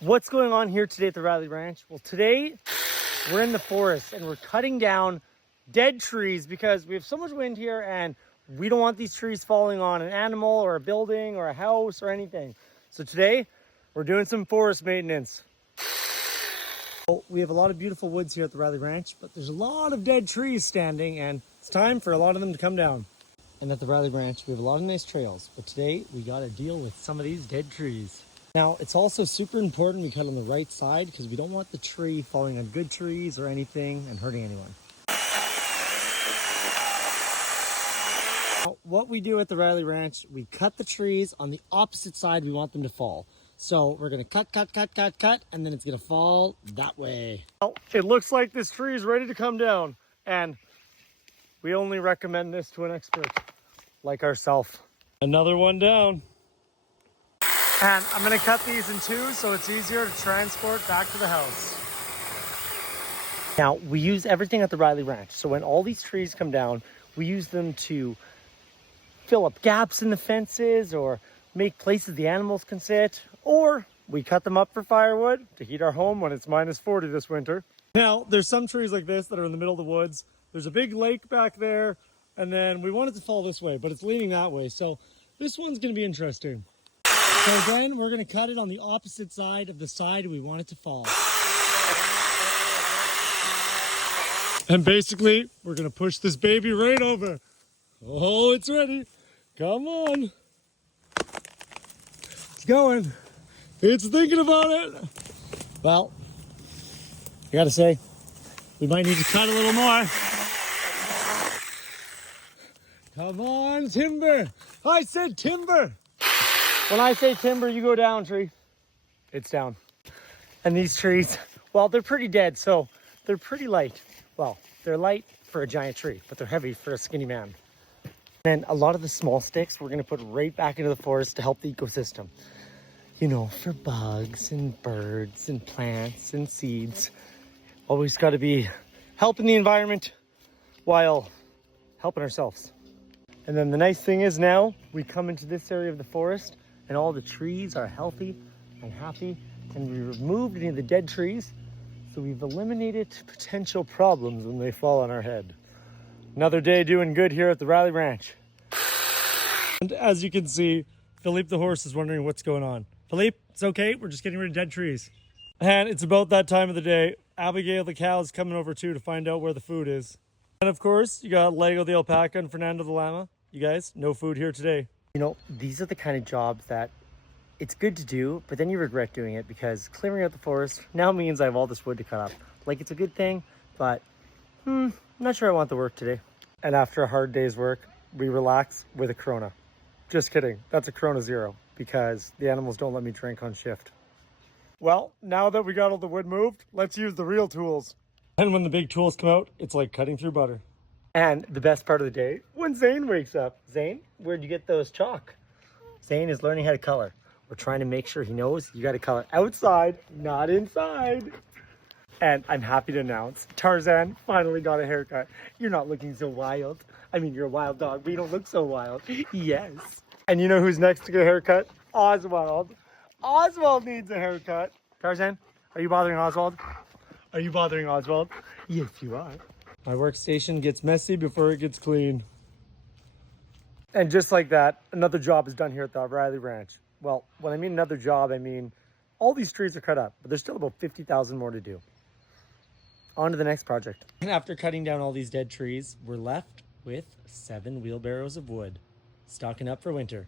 What's going on here today at the Rylee Ranch? Well, today we're in the forest and we're cutting down dead trees because we have so much wind here and we don't want these trees falling on an animal or a building or a house or anything. So today we're doing some forest maintenance. Well, we have a lot of beautiful woods here at the Rylee Ranch, but there's a lot of dead trees standing and it's time for a lot of them to come down. And at the Rylee Ranch, we have a lot of nice trails, but today we got to deal with some of these dead trees. Now, it's also super important we cut on the right side because we don't want the tree falling on good trees or anything and hurting anyone. Now, what we do at the Rylee Ranch, we cut the trees on the opposite side we want them to fall. So we're going to cut, and then it's going to fall that way. Well, it looks like this tree is ready to come down, and we only recommend this to an expert like ourselves. Another one down. And I'm going to cut these in two so it's easier to transport back to the house. Now, we use everything at the Rylee Ranch. So when all these trees come down, we use them to fill up gaps in the fences or make places the animals can sit. Or we cut them up for firewood to heat our home when it's minus 40 this winter. Now, there's some trees like this that are in the middle of the woods. There's a big lake back there. And then we want it to fall this way, but it's leaning that way. So this one's going to be interesting. So again, we're going to cut it on the opposite side of the side we want it to fall. And basically, we're going to push this baby right over. Oh, it's ready. Come on. It's going. It's thinking about it. Well, I got to say, we might need to cut a little more. Come on, timber. I said timber. When I say timber, you go down, tree. It's down. And these trees, well, they're pretty dead, so they're pretty light. Well, they're light for a giant tree, but they're heavy for a skinny man. And a lot of the small sticks, we're going to put right back into the forest to help the ecosystem. You know, for bugs and birds and plants and seeds. Always got to be helping the environment while helping ourselves. And then the nice thing is now we come into this area of the forest and all the trees are healthy and happy, and we removed any of the dead trees. So we've eliminated potential problems when they fall on our head. Another day doing good here at the Rylee Ranch. And as you can see, Philippe the horse is wondering what's going on. Philippe, it's okay. We're just getting rid of dead trees. And it's about that time of the day. Abigail the cow is coming over too to find out where the food is. And of course, you got Lego the alpaca and Fernando the llama. You guys, no food here today. You know, these are the kind of jobs that it's good to do, but then you regret doing it because clearing out the forest now means I have all this wood to cut up. Like, it's a good thing, but I'm not sure I want the work today. And after a hard day's work, we relax with a Corona. Just kidding. That's a Corona Zero because the animals don't let me drink on shift. Well, now that we got all the wood moved, let's use the real tools. And when the big tools come out, it's like cutting through butter. And the best part of the day, when Zane wakes up. Zane, where'd you get those chalk? Zane is learning how to color. We're trying to make sure he knows you got to color outside, not inside. And I'm happy to announce Tarzan finally got a haircut. You're not looking so wild. I mean, you're a wild dog, but you don't look so wild. Yes. And you know who's next to get a haircut? Oswald. Oswald needs a haircut. Tarzan, are you bothering Oswald? Are you bothering Oswald? Yes, you are. My workstation gets messy before it gets clean. And just like that, another job is done here at the Rylee Ranch. Well, when I mean another job, I mean all these trees are cut up, but there's still about 50,000 more to do. On to the next project. And after cutting down all these dead trees, we're left with 7 wheelbarrows of wood, stocking up for winter.